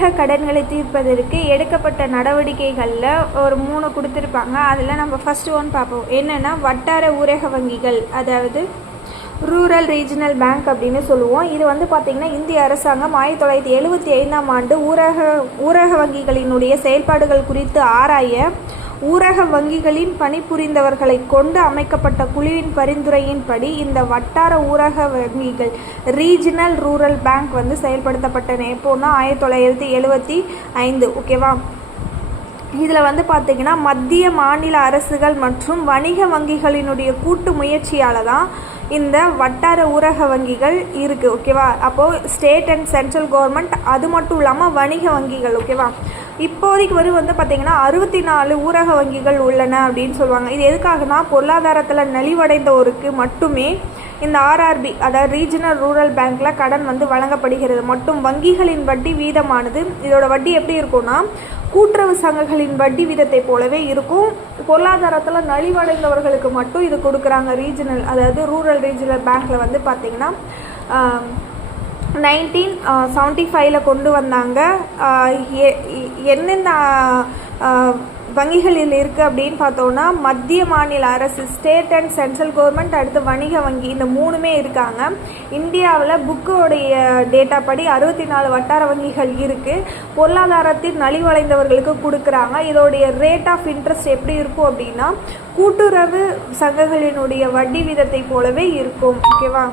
ஊரக கடன்களை தீர்ப்பதற்கு எடுக்கப்பட்ட நடவடிக்கைகளில் ஒரு 3 கொடுத்துருப்பாங்க. அதில் நம்ம ஃபஸ்ட்டு ஒன் பார்ப்போம். என்னென்னா வட்டார ஊரக வங்கிகள், அதாவது ரூரல் ரீஜனல் பேங்க் அப்படின்னு சொல்லுவோம். இது வந்து பார்த்திங்கன்னா இந்திய அரசாங்கம் 1975ஆம் ஆண்டு ஊரக வங்கிகளினுடைய செயல்பாடுகள் குறித்து ஆராய ஊரக வங்கிகளின் பணிபுரிந்தவர்களை கொண்டு அமைக்கப்பட்ட குழுவின் பரிந்துரையின்படி இந்த வட்டார ஊரக வங்கிகள் ரீஜனல் ரூரல் பேங்க் வந்து செயல்படுத்தப்பட்டன. எப்போன்னா 1975. ஓகேவா? இதில் வந்து பார்த்திங்கன்னா மத்திய மாநில அரசுகள் மற்றும் வணிக வங்கிகளினுடைய கூட்டு முயற்சியால் தான் இந்த வட்டார ஊரக வங்கிகள் இருக்குது. ஓகேவா? அப்போது ஸ்டேட் அண்ட் சென்ட்ரல் கவர்மெண்ட், அது மட்டும் இல்லாமல் வணிக வங்கிகள். ஓகேவா? இப்போதைக்கு வந்து பார்த்திங்கன்னா 64 ஊரக வங்கிகள் உள்ளன அப்படின்னு சொல்லுவாங்க. இது எதுக்காகனா பொருளாதாரத்தில் நலிவடைந்தோருக்கு மட்டுமே இந்த ஆர்ஆர்பி, அதாவது ரீஜனல் ரூரல் பேங்க்கில் கடன் வந்து வழங்கப்படுகிறது. மட்டும் வங்கிகளின் வட்டி வீதமானது, இதோட வட்டி எப்படி இருக்கும்னா கூட்டுறவு சங்கங்களின் வட்டி வீதத்தை போலவே இருக்கும். பொருளாதாரத்தில் நலிவடைந்தவர்களுக்கு மட்டும் இது கொடுக்குறாங்க. ரீஜனல், அதாவது ரூரல் ரீஜனல் பேங்க்கில் வந்து பார்த்திங்கன்னா 1975 கொண்டு வந்தாங்க. என்னென்ன வங்கிகளில் இருக்குது அப்படின்னு பார்த்தோன்னா மத்திய மாநில அரசு, ஸ்டேட் அண்ட் சென்ட்ரல் கவர்மெண்ட், அடுத்து வணிக வங்கி, இந்த 3மே இருக்காங்க. இந்தியாவில் புக்கோடைய டேட்டா படி 64 வட்டார வங்கிகள் இருக்குது. பொருளாதாரத்தில் நலிவடைந்தவர்களுக்கு கொடுக்குறாங்க. இதோடைய ரேட் ஆஃப் இன்ட்ரெஸ்ட் எப்படி இருக்கும் அப்படின்னா கூட்டுறவு சங்கங்களினுடைய வட்டி வீதத்தை போலவே இருக்கும். ஓகேவா?